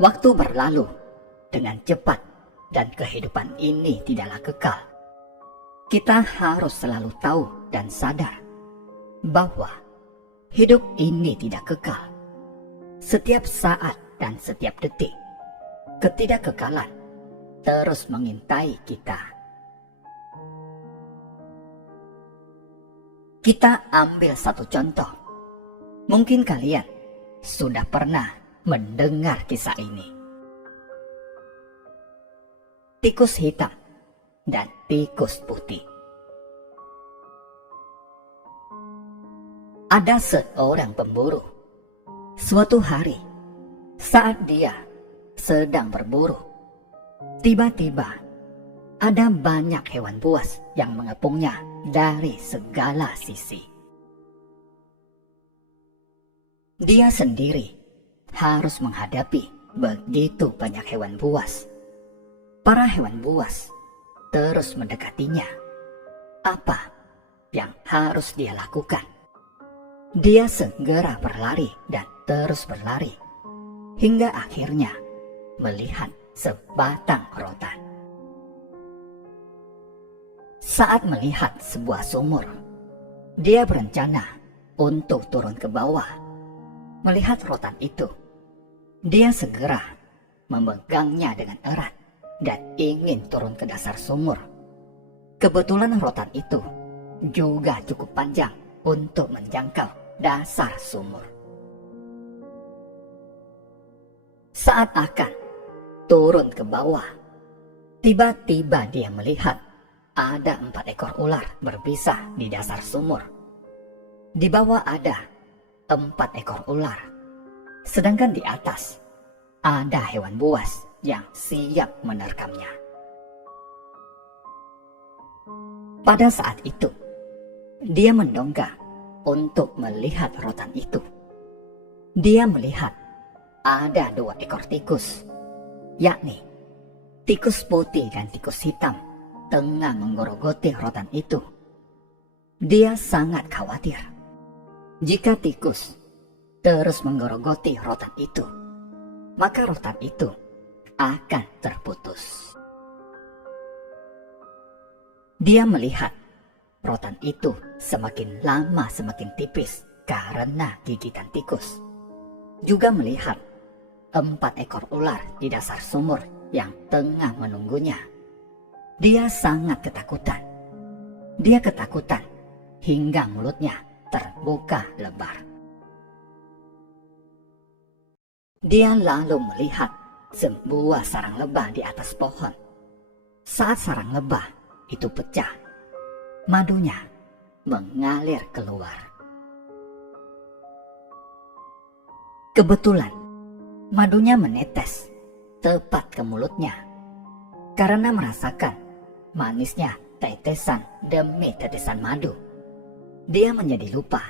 Waktu berlalu dengan cepat dan kehidupan ini tidaklah kekal. Kita harus selalu tahu dan sadar bahwa hidup ini tidak kekal. Setiap saat dan setiap detik, ketidakkekalan terus mengintai kita. Kita ambil satu contoh. Mungkin kalian sudah pernah mendengar kisah ini. Tikus hitam dan tikus putih. Ada seorang pemburu. Suatu hari, saat dia sedang berburu, tiba-tiba ada banyak hewan buas yang mengepungnya dari segala sisi. Dia sendiri harus menghadapi begitu banyak hewan buas. Para hewan buas terus mendekatinya. Apa yang harus dia lakukan? Dia segera berlari dan terus berlari, hingga akhirnya melihat sebatang rotan. Saat melihat sebuah sumur, dia berencana untuk turun ke bawah. Melihat rotan itu, dia segera memegangnya dengan erat dan ingin turun ke dasar sumur. Kebetulan rotan itu juga cukup panjang untuk menjangkau dasar sumur. Saat akan turun ke bawah, tiba-tiba dia melihat ada 4 ekor ular berpisah di dasar sumur. Di bawah ada 4 ekor ular, sedangkan di atas ada hewan buas yang siap menerkamnya. Pada saat itu, dia mendongak untuk melihat rotan itu. Dia melihat ada 2 ekor tikus, yakni tikus putih dan tikus hitam, tengah menggerogoti rotan itu. Dia sangat khawatir. Jika tikus terus menggerogoti rotan itu, maka rotan itu akan terputus. Dia melihat rotan itu semakin lama semakin tipis karena gigitan tikus. Juga melihat 4 ekor ular di dasar sumur yang tengah menunggunya. Dia sangat ketakutan. Dia ketakutan hingga mulutnya terbuka lebar. Dia lalu melihat sebuah sarang lebah di atas pohon. Saat sarang lebah itu pecah, madunya mengalir keluar. Kebetulan madunya menetes tepat ke mulutnya. Karena merasakan manisnya tetesan demi tetesan madu, dia menjadi lupa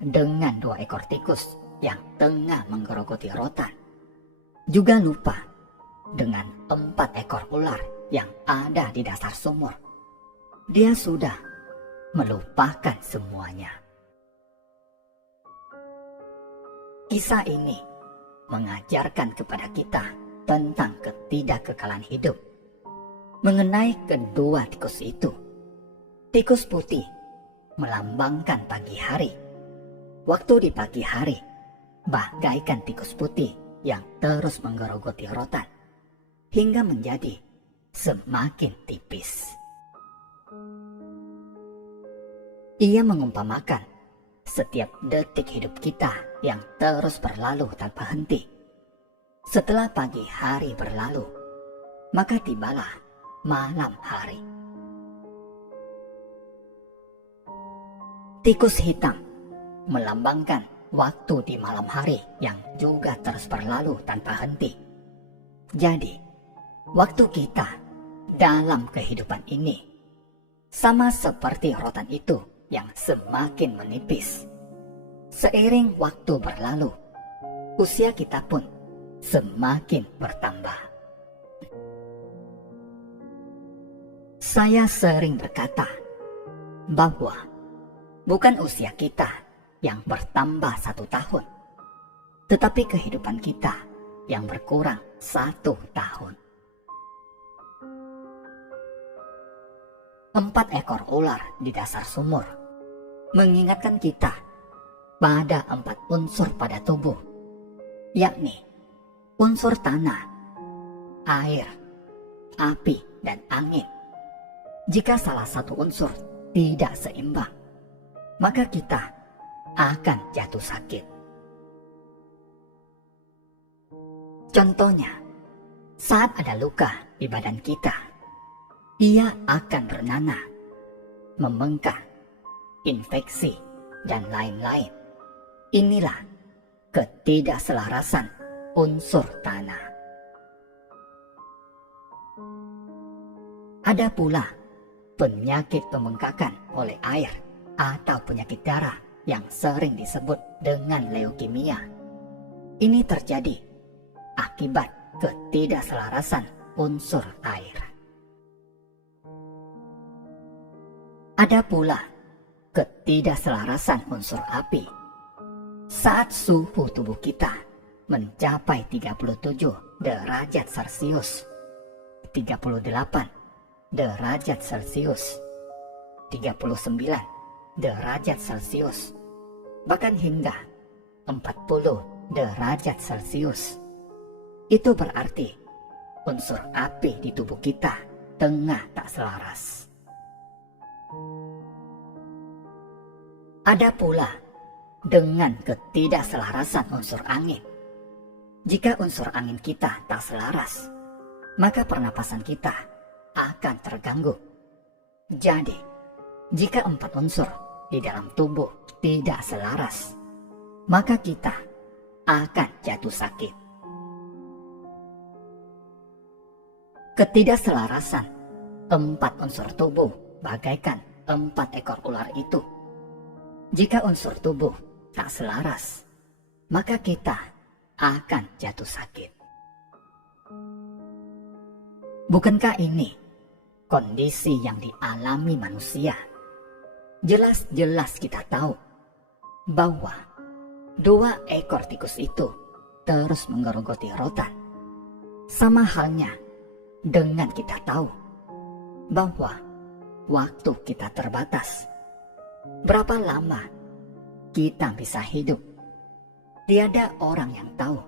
dengan 2 ekor tikus yang tengah menggerogoti rotan. Juga lupa dengan 4 ekor ular yang ada di dasar sumur. Dia sudah melupakan semuanya. Kisah ini mengajarkan kepada kita tentang ketidakkekalan hidup. Mengenai kedua tikus itu, tikus putih melambangkan pagi hari. Waktu di pagi hari, bagaikan tikus putih yang terus menggerogoti rotan hingga menjadi semakin tipis. Ia mengumpamakan setiap detik hidup kita yang terus berlalu tanpa henti. Setelah pagi hari berlalu, maka tibalah malam hari. Tikus hitam melambangkan waktu di malam hari yang juga terus berlalu tanpa henti. Jadi, waktu kita dalam kehidupan ini sama seperti rotan itu yang semakin menipis. Seiring waktu berlalu, usia kita pun semakin bertambah. Saya sering berkata bahwa bukan usia kita yang bertambah 1 tahun, tetapi kehidupan kita yang berkurang 1 tahun. 4 ekor ular di dasar sumur mengingatkan kita pada 4 unsur pada tubuh, yakni unsur tanah, air, api, dan angin. Jika salah satu unsur tidak seimbang, maka kita akan jatuh sakit. Contohnya, saat ada luka di badan kita, ia akan bernanah, membengkak, infeksi, dan lain-lain. Inilah ketidakselarasan unsur tanah. Ada pula penyakit pembengkakan oleh air atau penyakit darah yang sering disebut dengan leukemia. Ini terjadi akibat ketidakselarasan unsur air. Ada pula ketidakselarasan unsur api. Saat suhu tubuh kita mencapai 37 derajat Celcius, 38 derajat Celcius, 39 derajat Celcius, bahkan hingga 40 derajat Celcius. Itu berarti unsur api di tubuh kita tengah tak selaras. Ada pula dengan ketidakselarasan unsur angin. Jika unsur angin kita tak selaras, maka pernapasan kita akan terganggu. Jadi, jika 4 unsur di dalam tubuh tidak selaras, maka kita akan jatuh sakit. Ketidakselarasan 4 unsur tubuh bagaikan 4 ekor ular itu. Jika unsur tubuh tak selaras, maka kita akan jatuh sakit. Bukankah ini kondisi yang dialami manusia? Jelas-jelas kita tahu bahwa 2 ekor tikus itu terus menggerogoti rotan. Sama halnya dengan kita tahu bahwa waktu kita terbatas. Berapa lama kita bisa hidup? Tiada orang yang tahu,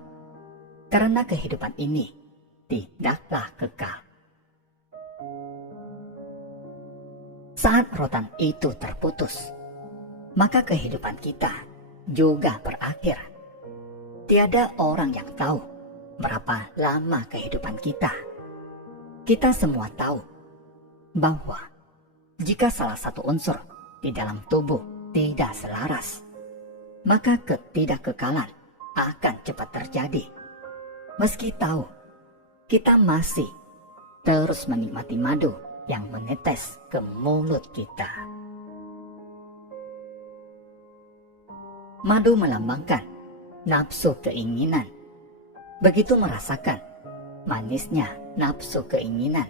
karena kehidupan ini tidaklah kekal. Saat rotan itu terputus, maka kehidupan kita juga berakhir. Tiada orang yang tahu berapa lama kehidupan kita. Kita semua tahu bahwa jika salah satu unsur di dalam tubuh tidak selaras, maka ketidakkekalan akan cepat terjadi. Meski tahu, kita masih terus menikmati madu yang menetes ke mulut kita. Madu melambangkan nafsu keinginan. Begitu merasakan manisnya nafsu keinginan,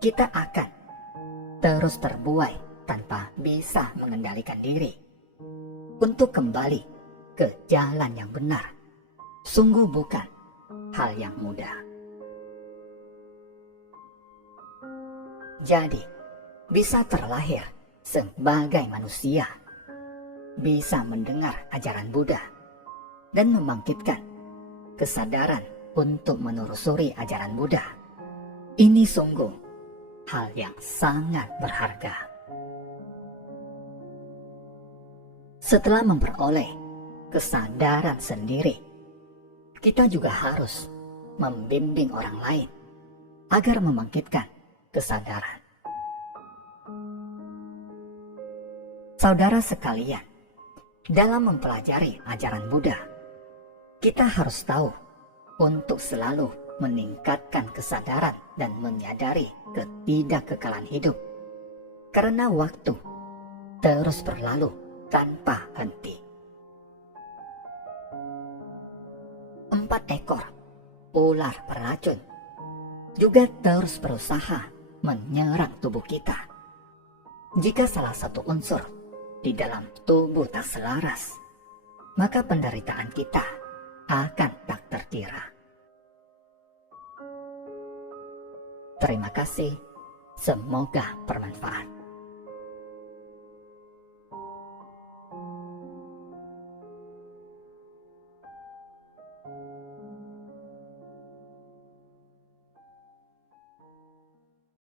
kita akan terus terbuai tanpa bisa mengendalikan diri. Untuk kembali ke jalan yang benar, sungguh bukan hal yang mudah. Jadi, bisa terlahir sebagai manusia, bisa mendengar ajaran Buddha, dan membangkitkan kesadaran untuk menelusuri ajaran Buddha. Ini sungguh hal yang sangat berharga. Setelah memperoleh kesadaran sendiri, kita juga harus membimbing orang lain agar membangkitkan kesadaran. Saudara sekalian, dalam mempelajari ajaran Buddha, kita harus tahu untuk selalu meningkatkan kesadaran dan menyadari ketidakkekalan hidup, karena waktu terus berlalu tanpa henti. 4 ekor ular beracun juga terus berusaha menyerang tubuh kita. Jika salah satu unsur di dalam tubuh tak selaras, maka penderitaan kita akan tak terkira. Terima kasih, semoga bermanfaat.